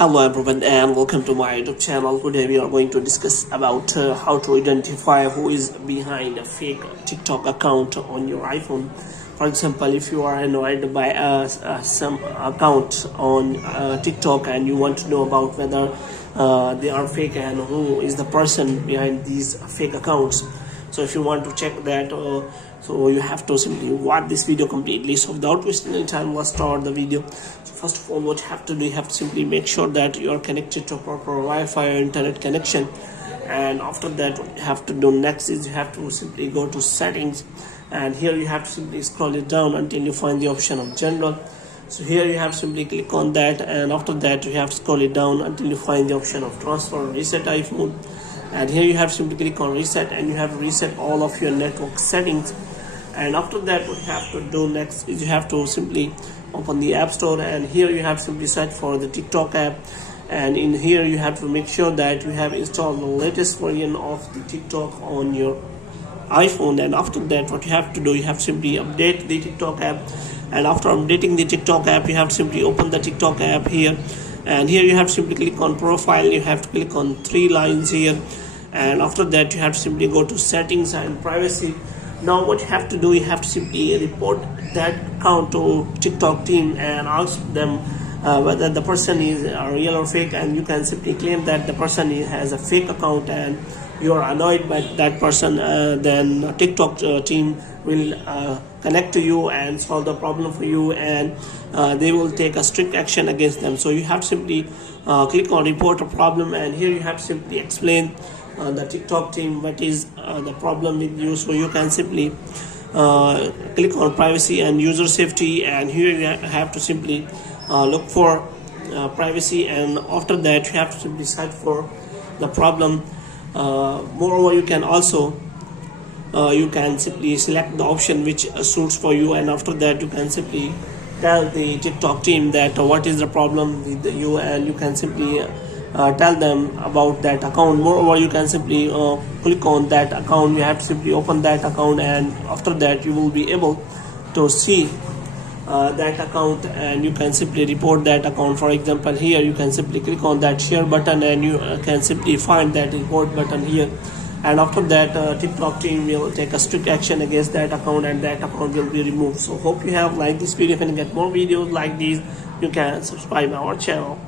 Hello everyone and welcome to my YouTube channel. Today we are going to discuss about how to identify who is behind a fake TikTok account on your iPhone. For example, if you are annoyed by some account on TikTok and you want to know about whether they are fake and who is the person behind these fake accounts. So if you want to check that, so you have to simply watch this video completely. So without wasting any time, let's start the video. So first of all, what you have to do, you have to simply make sure that you are connected to a proper Wi-Fi or internet connection. And after that, what you have to do next is you have to simply go to settings, and here you have to simply scroll it down until you find the option of general. So here you have to simply click on that, and after that you have to scroll it down until you find the option of transfer or reset iPhone. And here you have to simply click on reset, and you have to reset all of your network settings. And after that, what you have to do next is you have to simply open the App Store, and here you have to simply search for the TikTok app. And in here you have to make sure that you have installed the latest version of the TikTok on your iPhone. And after that, what you have to do, you have to simply update the TikTok app. And after updating the TikTok app, you have to simply open the TikTok app here, and here you have to simply click on profile. You have to click on three lines here, and after that you have to simply go to settings and privacy. Now what you have to do, you have to simply report that account to TikTok team and ask them whether the person is real or fake. And you can simply claim that the person has a fake account and you are annoyed by that person. Then TikTok team will connect to you and solve the problem for you, and they will take a strict action against them. So you have to simply click on report a problem, and here you have to simply explain the TikTok team what is the problem with you. So you can simply click on privacy and user safety, and here you have to simply look for privacy, and after that you have to simply search for the problem. Moreover, you can also you can simply select the option which suits for you, and after that you can simply tell the TikTok team that what is the problem with you, and you can simply tell them about that account. Moreover, you can simply click on that account. You have to simply open that account, and after that you will be able to see that account, and you can simply report that account. For example, here you can simply click on that share button, and you can simply find that report button here, and after that TikTok team will take a strict action against that account, and that account will be removed. So hope you have liked this video. If you get more videos like these, you can subscribe our channel.